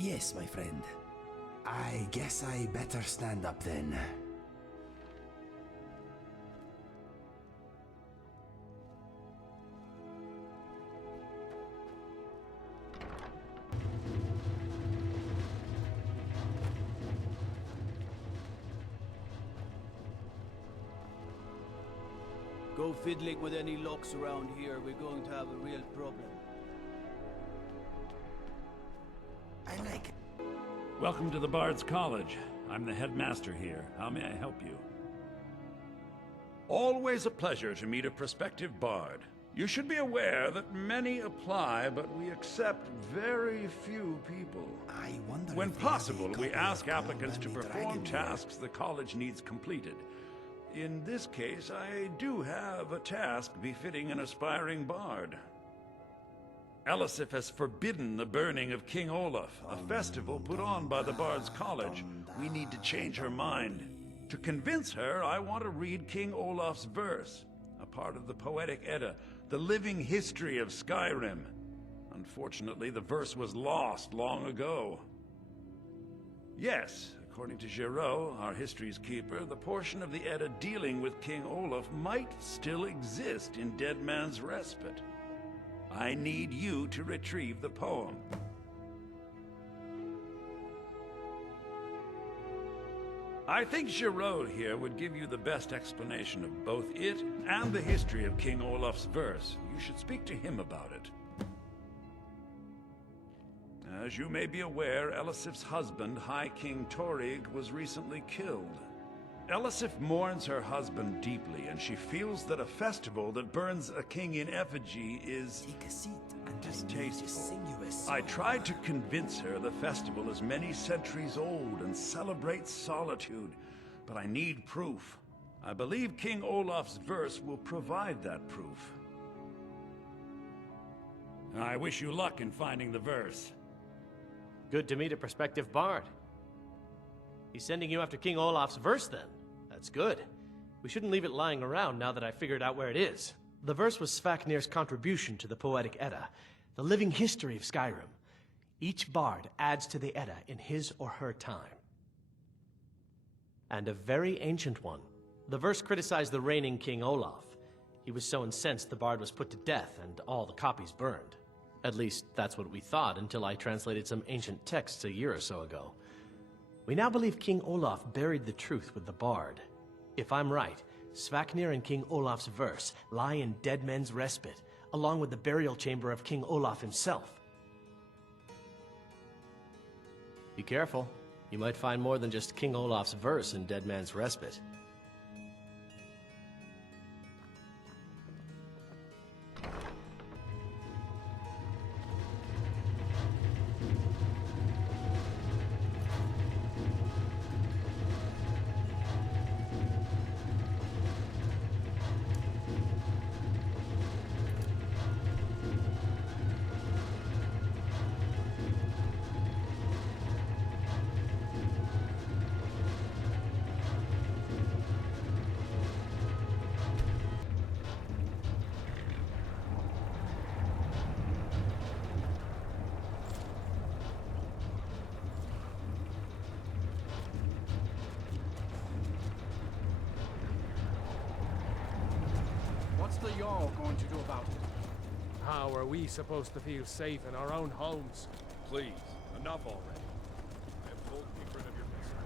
Yes, my friend. I guess I better stand up then. Go fiddling with any locks around here, we're going to have a real problem. I like it. Welcome to the Bards College. I'm the headmaster here. How may I help you? Always a pleasure to meet a prospective bard. You should be aware that many apply, but we accept very few people. I wonder When if you have a possible, we copy ask of applicants to Olaf and the perform Dragon tasks the college needs completed. In this case, I do have a task befitting an aspiring bard. Elisif has forbidden the burning of King Olaf, a festival put on by the Bards College. We need to change her mind. To convince her, I want to read King Olaf's verse, a part of the Poetic Edda, the living history of Skyrim. Unfortunately, the verse was lost long ago. Yes, according to Giraud, our history's keeper, the portion of the Edda dealing with King Olaf might still exist in Dead Man's Respite. I need you to retrieve the poem. I think Giraud here would give you the best explanation of both it and the history of King Olaf's verse. You should speak to him about it. As you may be aware, Elisif's husband, High King Torrig, was recently killed. Elisif mourns her husband deeply, and she feels that a festival that burns a king in effigy is Take a seat and distasteful. I I tried to convince her the festival is many centuries old and celebrates solitude, but I need proof. I believe King Olaf's verse will provide that proof. I wish you luck in finding the verse. Good to meet a prospective bard. He's sending you after King Olaf's verse, then. That's good. We shouldn't leave it lying around now that I figured out where it is. The verse was Svafnir's contribution to the Poetic Edda, the living history of Skyrim. Each bard adds to the Edda in his or her time. And a very ancient one. The verse criticized the reigning King Olaf. He was so incensed the bard was put to death and all the copies burned. At least, that's what we thought until I translated some ancient texts a year or so ago. We now believe King Olaf buried the truth with the bard. If I'm right, Svafnir and King Olaf's verse lie in Dead Men's Respite, along with the burial chamber of King Olaf himself. Be careful. You might find more than just King Olaf's verse in Dead Man's Respite. What's the Jarl going to do about it? How are we supposed to feel safe in our own homes? Please, enough already. I have told Ingrid of your mission.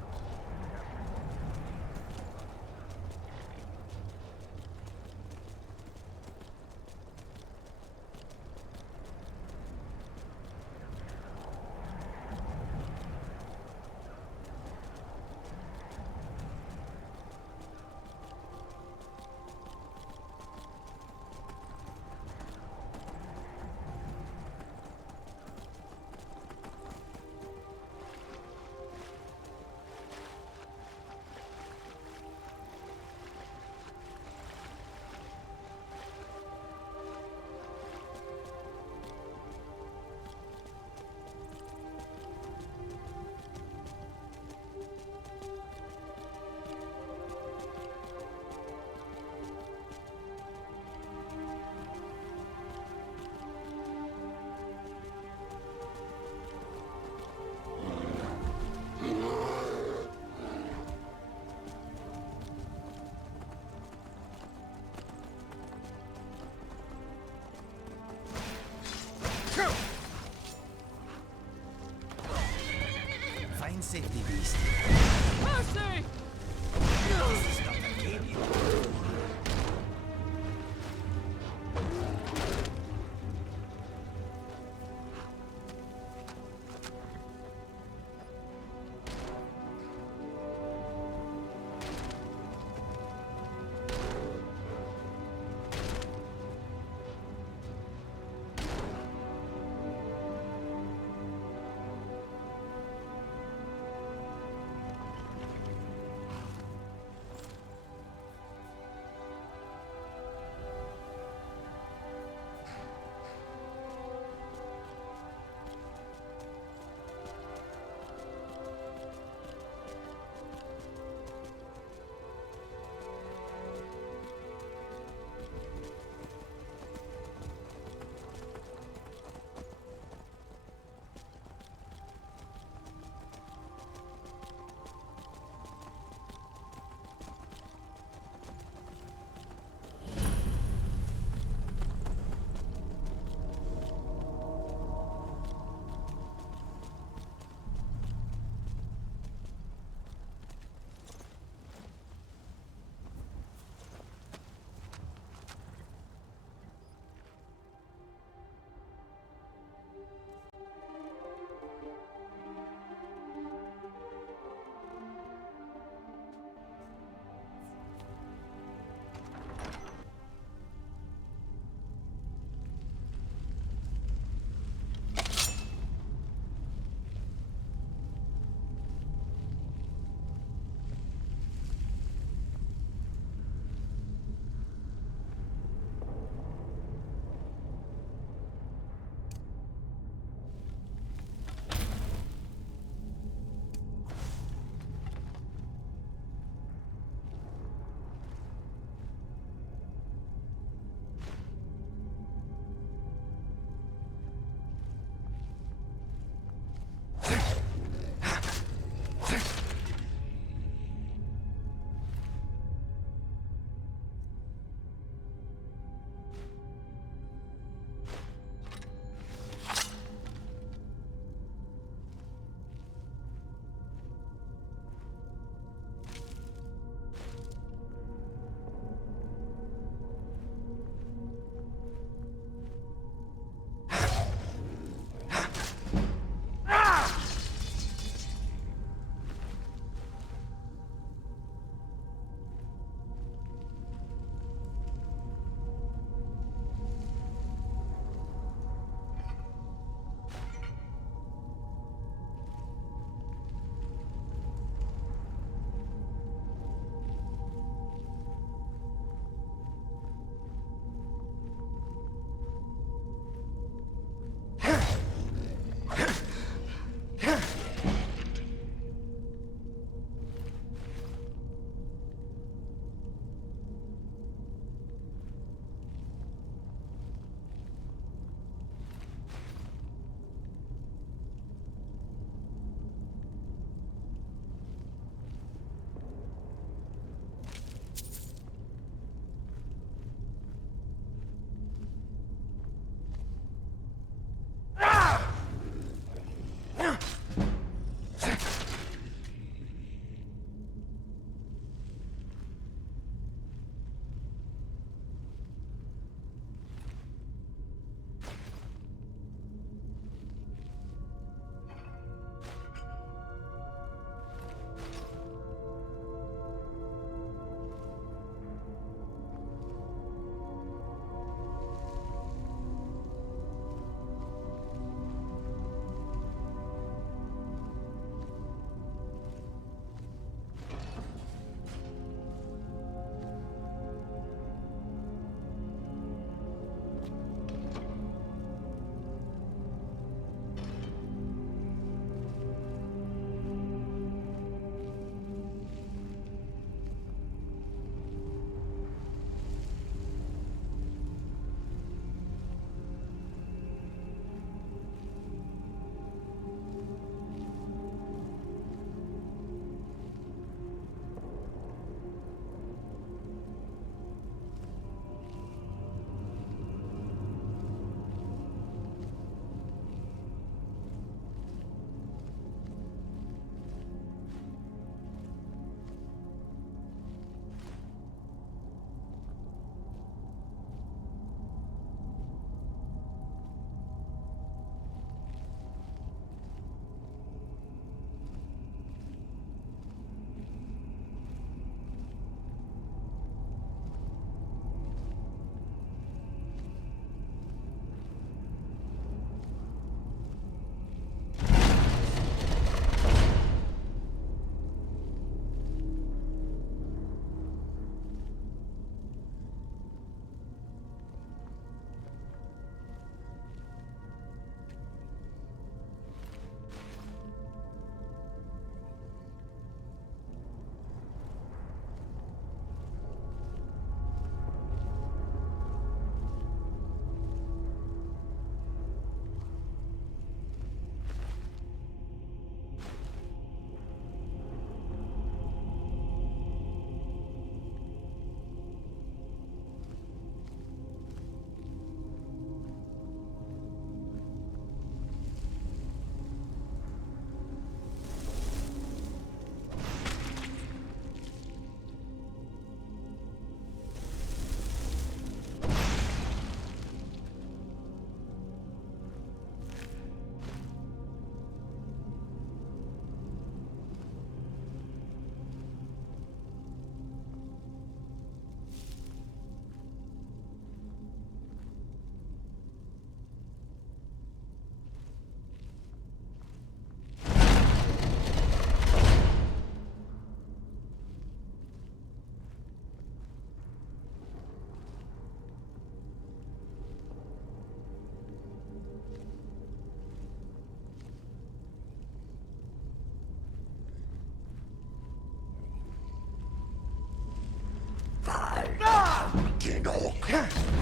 Corpses.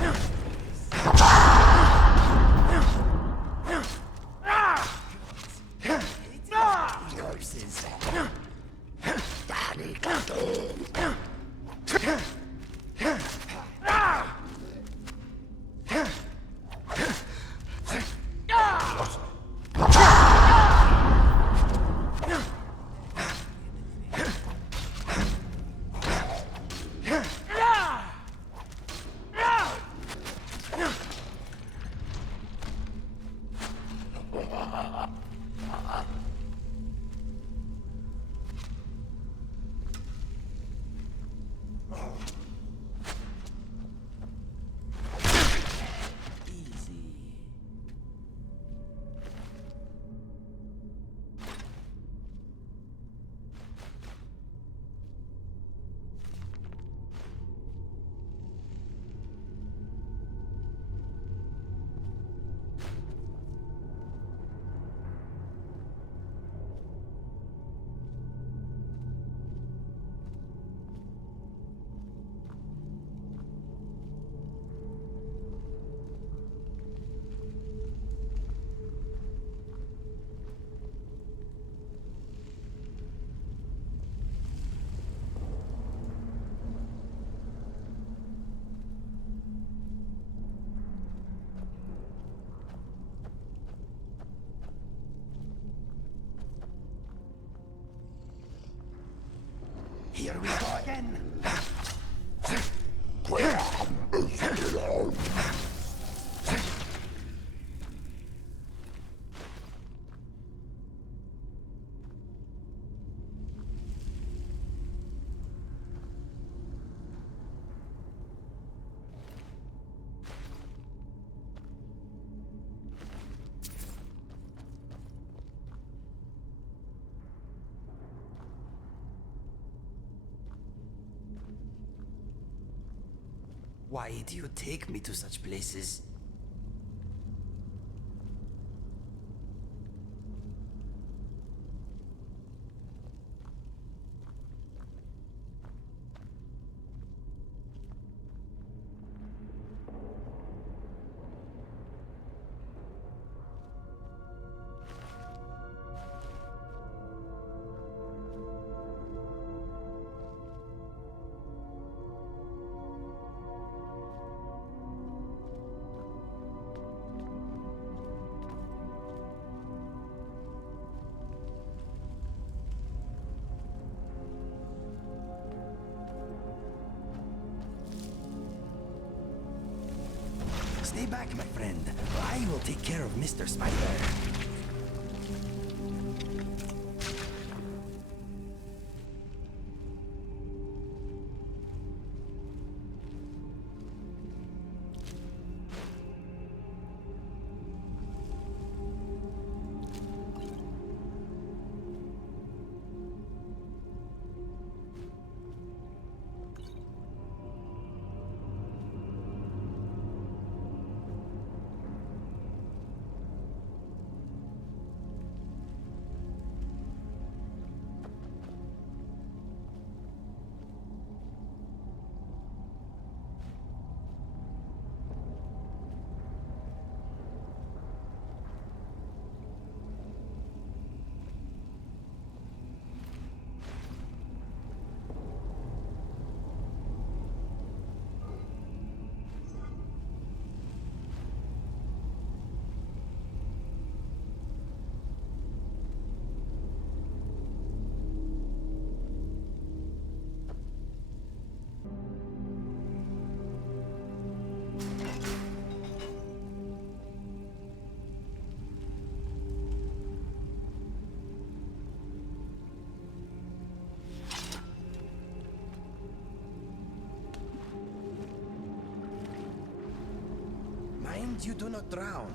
Here we go again. Why do you take me to such places? Stay back, my friend. I will take care of Mr. Spider. Mind you do not drown.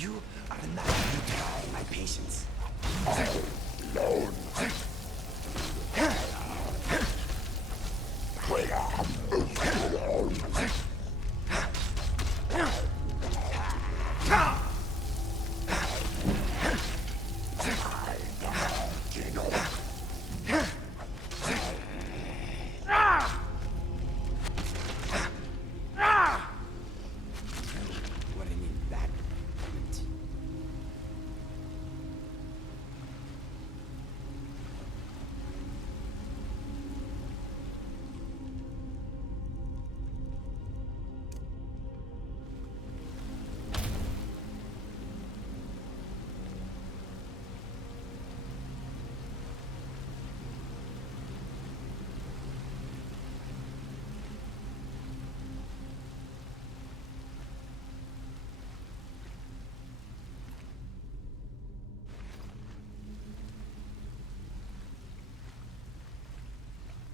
You are not going to try my patience. What I mean that moment.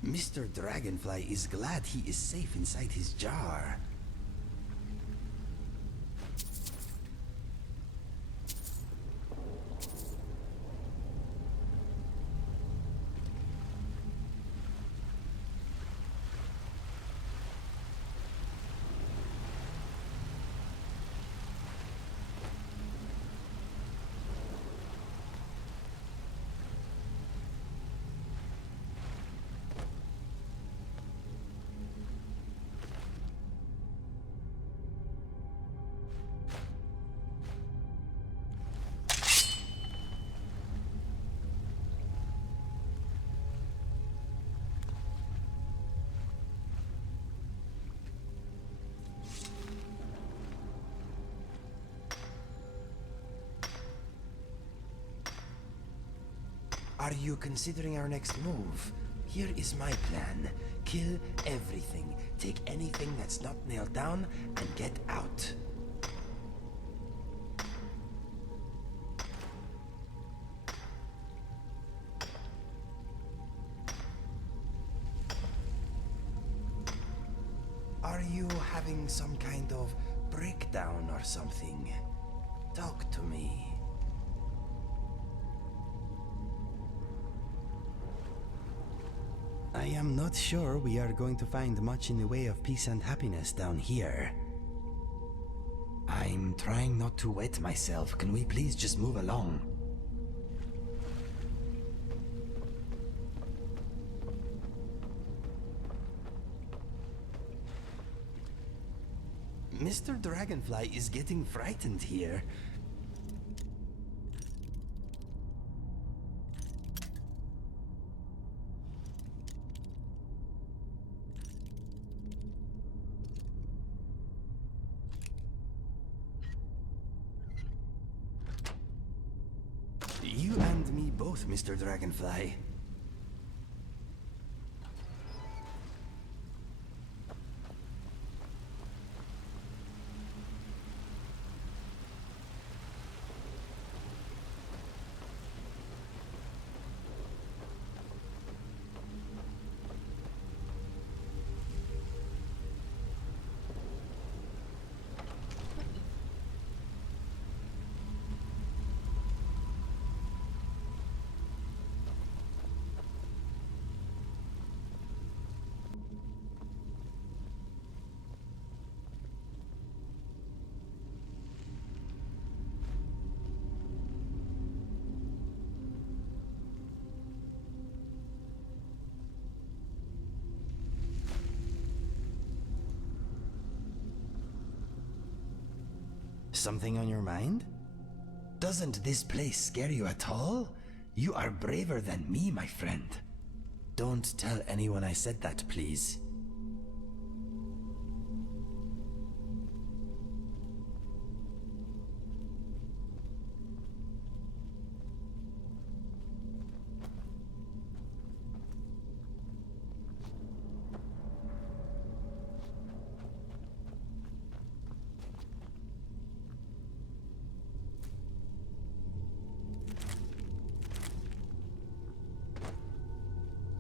Mr. Dragonfly is glad he is safe inside his jar. Are you considering our next move? Here is my plan. Kill everything. Take anything that's not nailed down and get out. Are you having some kind of breakdown or something? Talk to me. I am not sure we are going to find much in the way of peace and happiness down here. I'm trying not to wet myself. Can we please just move along? Mr. Dragonfly is getting frightened here. You and me both, Mr. Dragonfly. Something on your mind? Doesn't this place scare you at all? You are braver than me, my friend. Don't tell anyone I said that, please.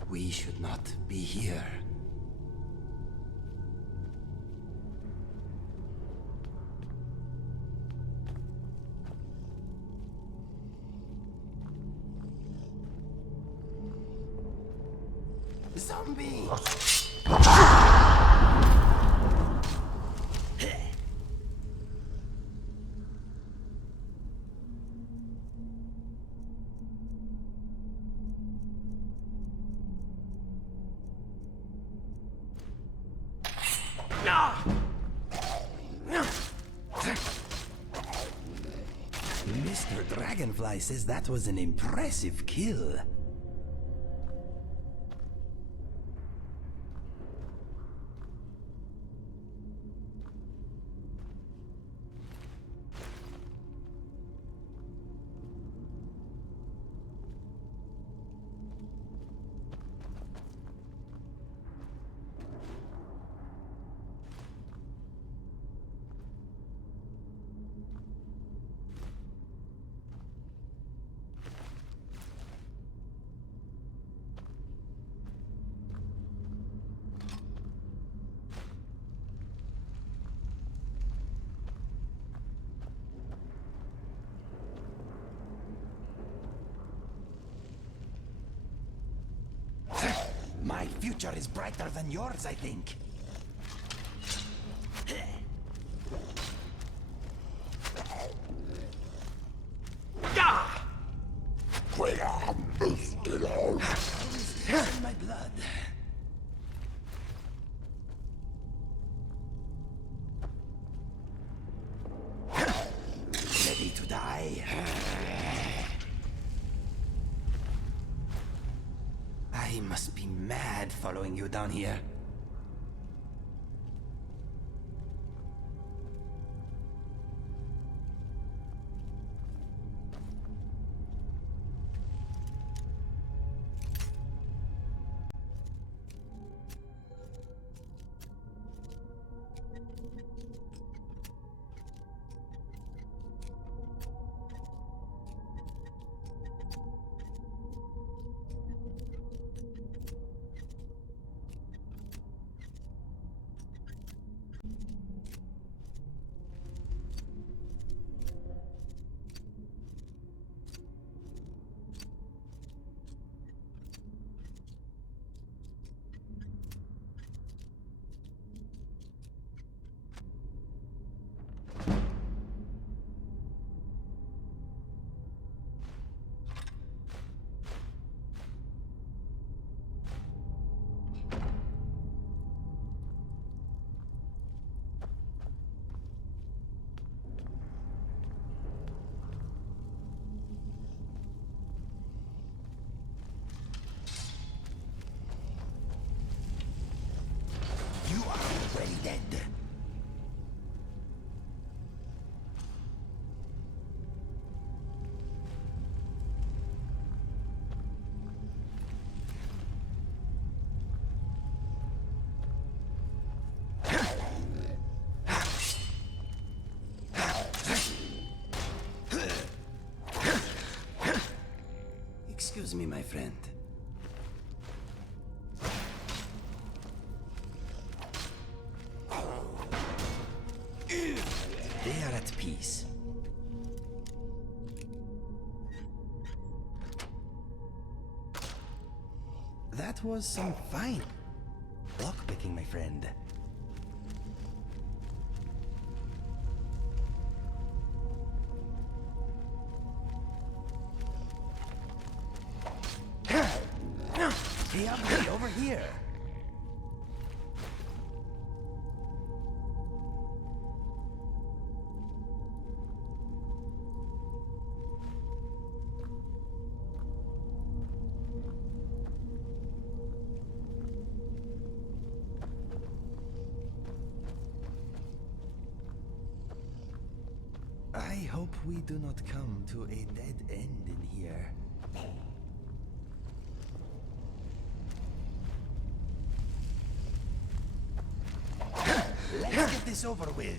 We should not be here. Zombie! Mr. Dragonfly says that was an impressive kill. My future is brighter than yours, I think. My blood. Ready to die. I must be mad following you down here. You are already dead. Excuse me, my friend. They are at peace. That was some fine lockpicking, my friend. Hey, I'm over here. I hope we do not come to a dead end in here. Let's get this over with.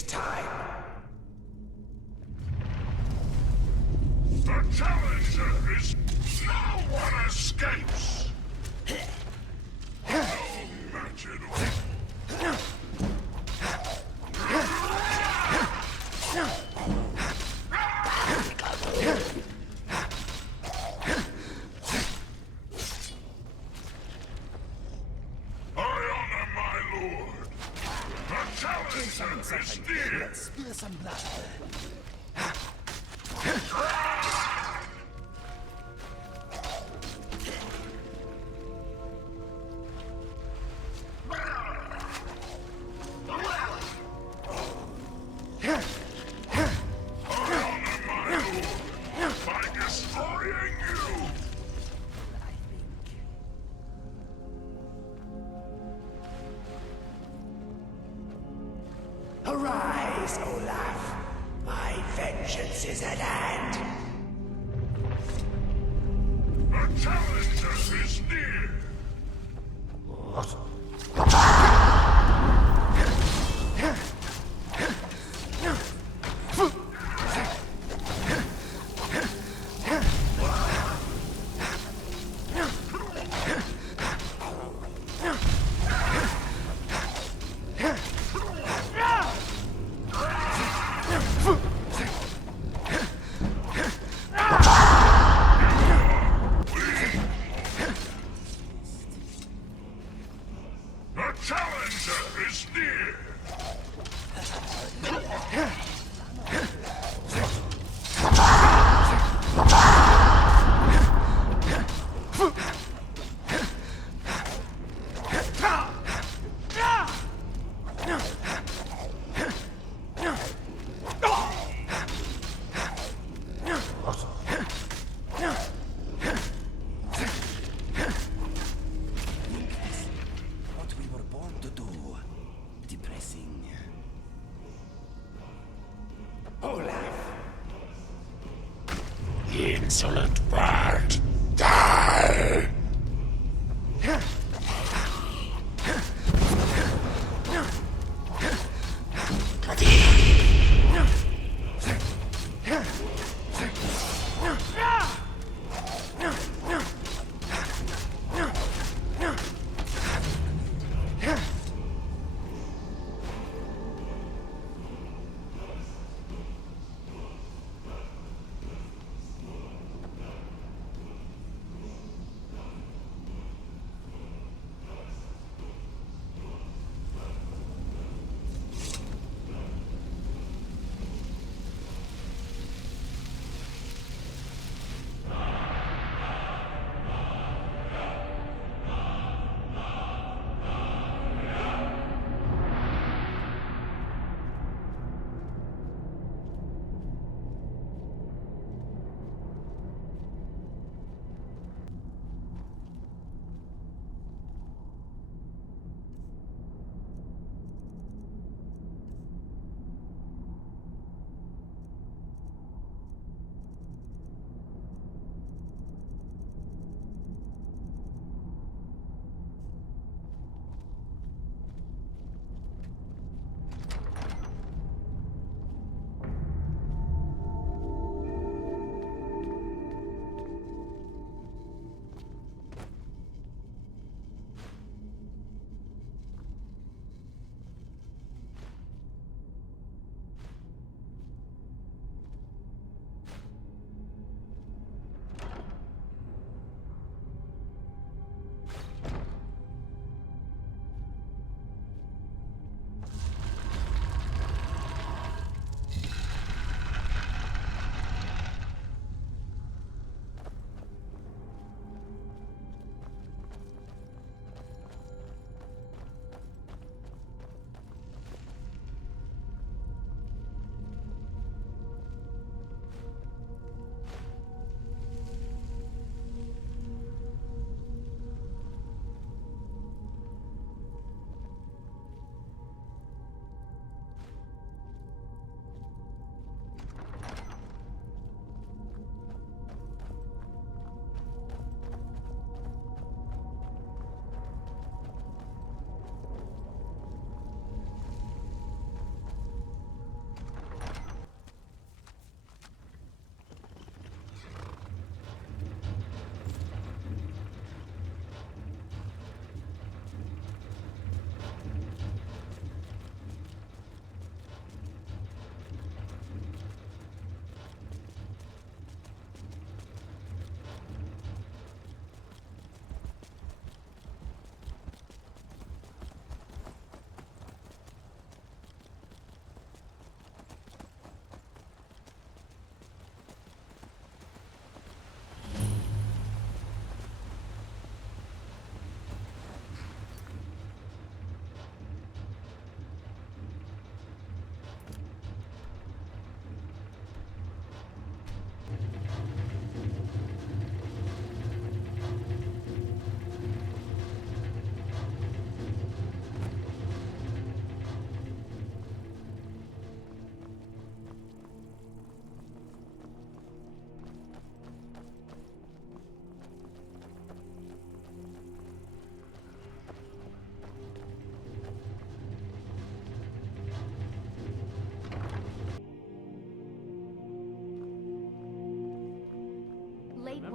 takes time. The challenger is... No one escapes! Match it all. I honor my lord. The challenger is near. Let's spill some blood. By destroying you! Arise, Olaf. My vengeance is at hand. The challenger is near! The challenger is near! What we were born to do. Depressing. Olaf. Insolent bard! Die!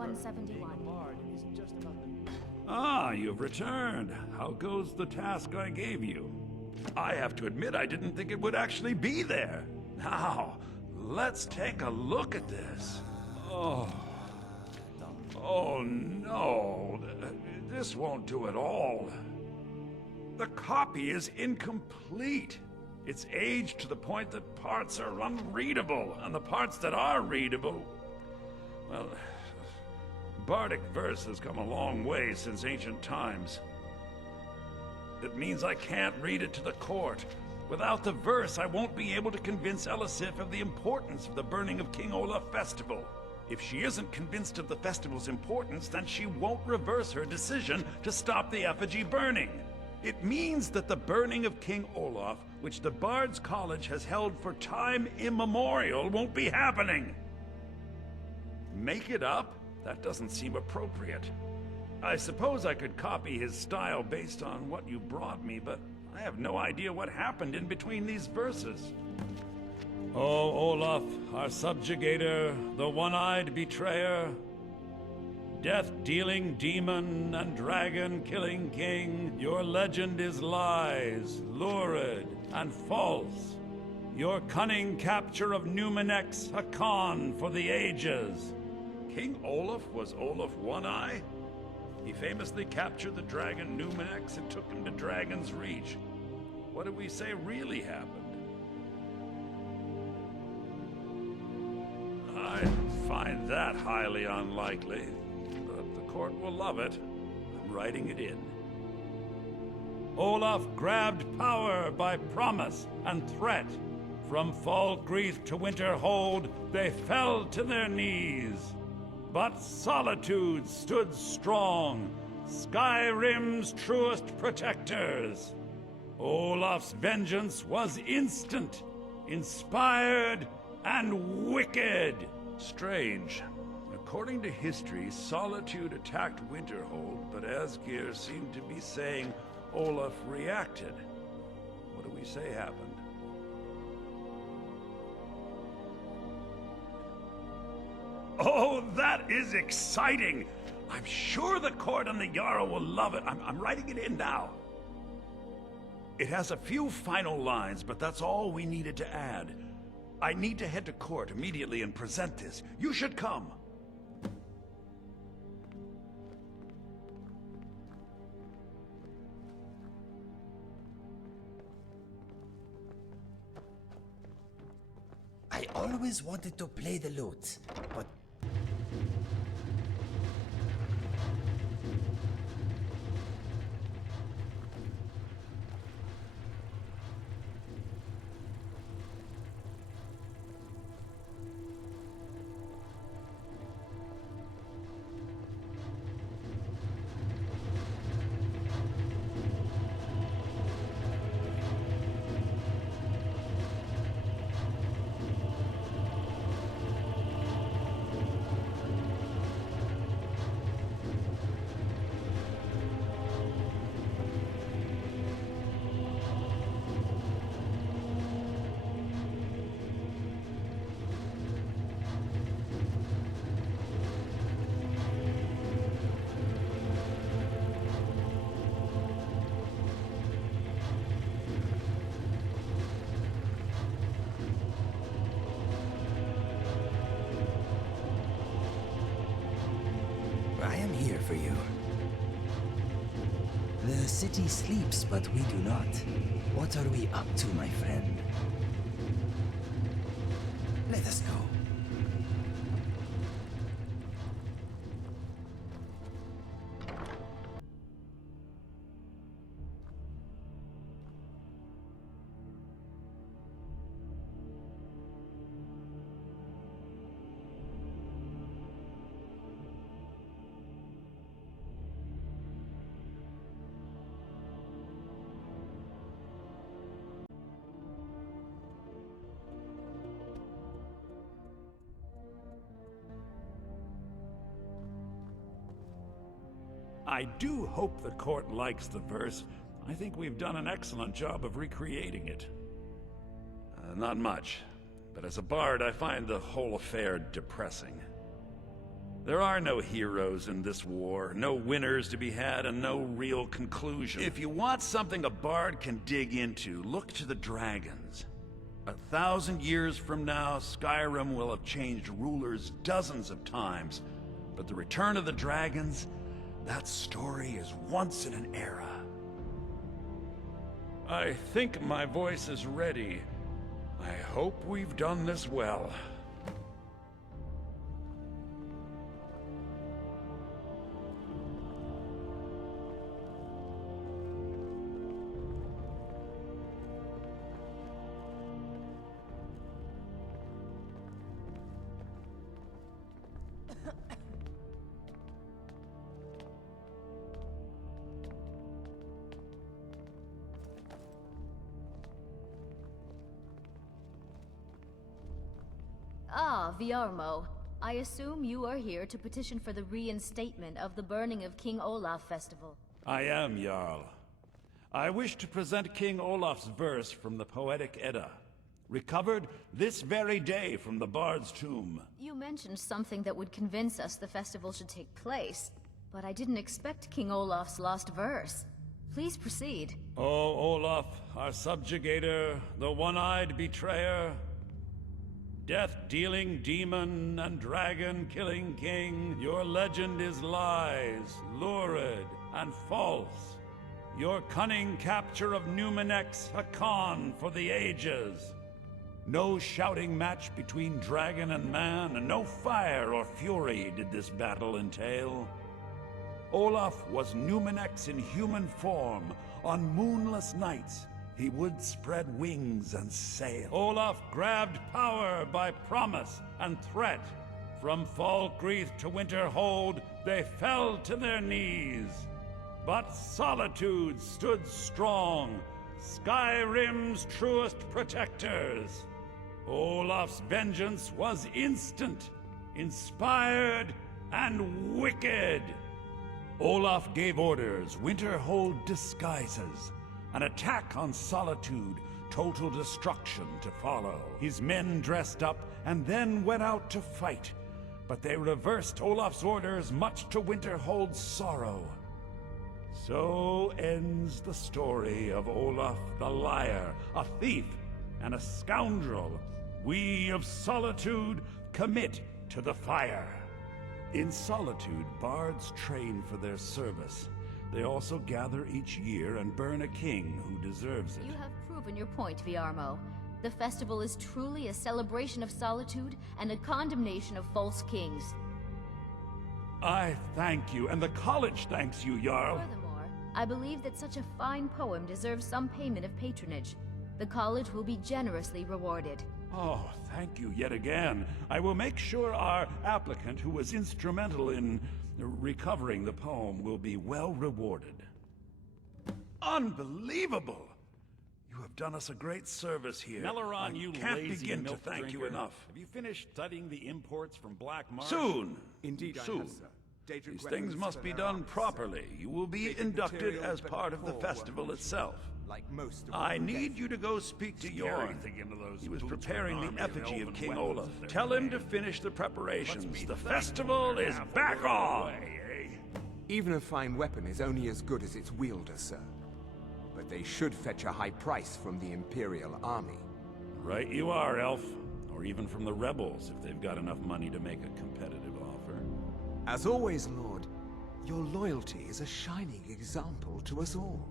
GTX1051. Ah, you've returned. How goes the task I gave you? I have to admit I didn't think it would actually be there. Now, let's take a look at this. Oh. Oh no. This won't do at all. The copy is incomplete. It's aged to the point that parts are unreadable, and the parts that are readable, well, Bardic verse has come a long way since ancient times. It means I can't read it to the court. Without the verse, I won't be able to convince Elisif of the importance of the burning of King Olaf festival. If she isn't convinced of the festival's importance, then she won't reverse her decision to stop the effigy burning. It means that the burning of King Olaf, which the Bards College has held for time immemorial, won't be happening. Make it up? That doesn't seem appropriate. I suppose I could copy his style based on what you brought me, but I have no idea what happened in between these verses. Oh, Olaf, our subjugator, the one-eyed betrayer, death-dealing demon and dragon-killing king, your legend is lies, lurid, and false. Your cunning capture of Numenex, a con for the ages. King Olaf was Olaf One-Eye? He famously captured the dragon Numenex and took him to Dragon's Reach. What do we say really happened? I find that highly unlikely, but the court will love it. I'm writing it in. Olaf grabbed power by promise and threat. From Falkreath to Winterhold, they fell to their knees. But solitude stood strong, Skyrim's truest protectors. Olaf's vengeance was instant, inspired, and wicked. Strange. According to history, Solitude attacked Winterhold, but Asgeir seemed to be saying Olaf reacted. What do we say happened? Oh, that is exciting! I'm sure the court and the Jarl will love it. I'm writing it in now. It has a few final lines, but that's all we needed to add. I need to head to court immediately and present this. You should come. I always wanted to play the lute, but I am here for you. The city sleeps, but we do not. What are we up to, my friend? Let us go. I do hope the court likes the verse. I think we've done an excellent job of recreating it. Not much, but as a bard, I find the whole affair depressing. There are no heroes in this war, no winners to be had, and no real conclusion. If you want something a bard can dig into, look to the dragons. 1,000 years from now, Skyrim will have changed rulers dozens of times, but the return of the dragons, that story is once in an era. I think my voice is ready. I hope we've done this well. Ah, Viarmo. I assume you are here to petition for the reinstatement of the burning of King Olaf festival. I am, Jarl. I wish to present King Olaf's verse from the Poetic Edda, recovered this very day from the Bard's tomb. You mentioned something that would convince us the festival should take place, but I didn't expect King Olaf's lost verse. Please proceed. O Olaf, our subjugator, the one-eyed betrayer, death-dealing demon and dragon-killing king, your legend is lies, lurid, and false. Your cunning capture of Numenex, a con for the ages. No shouting match between dragon and man, and no fire or fury did this battle entail. Olaf was Numenex in human form. On moonless nights, he would spread wings and sail. Olaf grabbed power by promise and threat. From Falkreath to Winterhold, they fell to their knees. But Solitude stood strong, Skyrim's truest protectors. Olaf's vengeance was instant, inspired, and wicked. Olaf gave orders, Winterhold disguises, an attack on Solitude, total destruction to follow. His men dressed up and then went out to fight, but they reversed Olaf's orders, much to Winterhold's sorrow. So ends the story of Olaf the liar, a thief and a scoundrel. We of Solitude commit to the fire. In Solitude, bards train for their service. They also gather each year and burn a king who deserves it. You have proven your point, Viarmo. The festival is truly a celebration of solitude and a condemnation of false kings. I thank you, and the college thanks you, Jarl. Furthermore, I believe that such a fine poem deserves some payment of patronage. The college will be generously rewarded. Oh, thank you yet again. I will make sure our applicant, who was instrumental in recovering the poem, will be well rewarded. Unbelievable! You have done us a great service here. Meleron, you can't lazy begin to milk thank you drinker. enough. Have you finished studying the imports from Black Marsh? Soon! Indeed, Soon. I have, sir. Daedric These weapons things must for be their done arms, sir. properly. You will be Daedric inducted material, as but part of the poor festival workmanship, itself. like most of I them. need you to go speak to Yorn. He was preparing the effigy of King Olaf. They're Tell him to made. finish the preparations. Must be The thankful festival they're is half a back world on! away, eh? Even a fine weapon is only as good as its wielder, sir. But they should fetch a high price from the Imperial army. Right you are, Elf. Or even from the rebels, if they've got enough money to make a competitive offer. As always, Lord, your loyalty is a shining example to us all.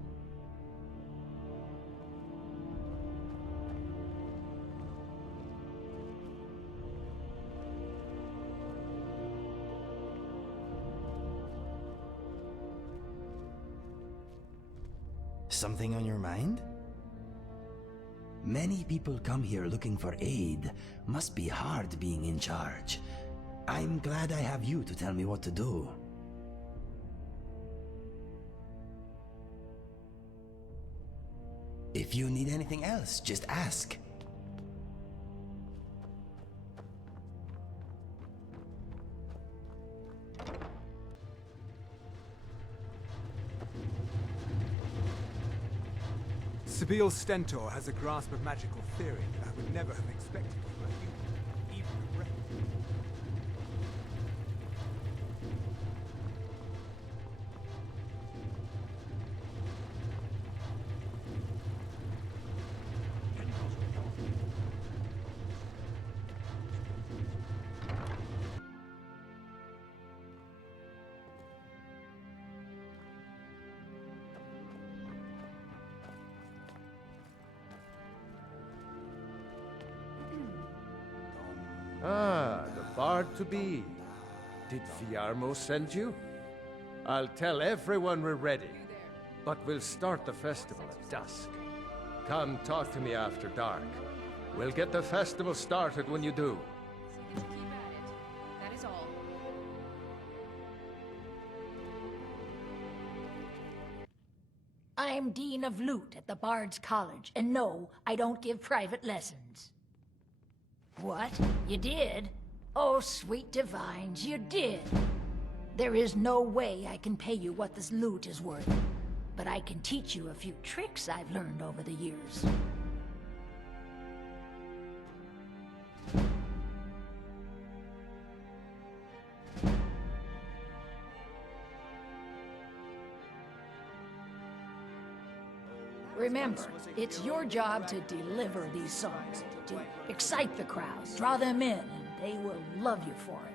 Something on your mind? Many people come here looking for aid. Must be hard being in charge. I'm glad I have you to tell me what to do. If you need anything else, just ask. Sibyl Stentor has a grasp of magical theory that I would never have expected from a human, even a breath. Ah, the Bard-to-be. Did Viarmo send you? I'll tell everyone we're ready, but we'll start the festival at dusk. Come talk to me after dark. We'll get the festival started when you do. So you get to keep at it. That is all. I'm Dean of Lute at the Bards College, and no, I don't give private lessons. What? You did? Oh, sweet divines, you did! There is no way I can pay you what this loot is worth, but I can teach you a few tricks I've learned over the years. Remember, it's your job to deliver these songs, to excite the crowd, draw them in, and they will love you for it.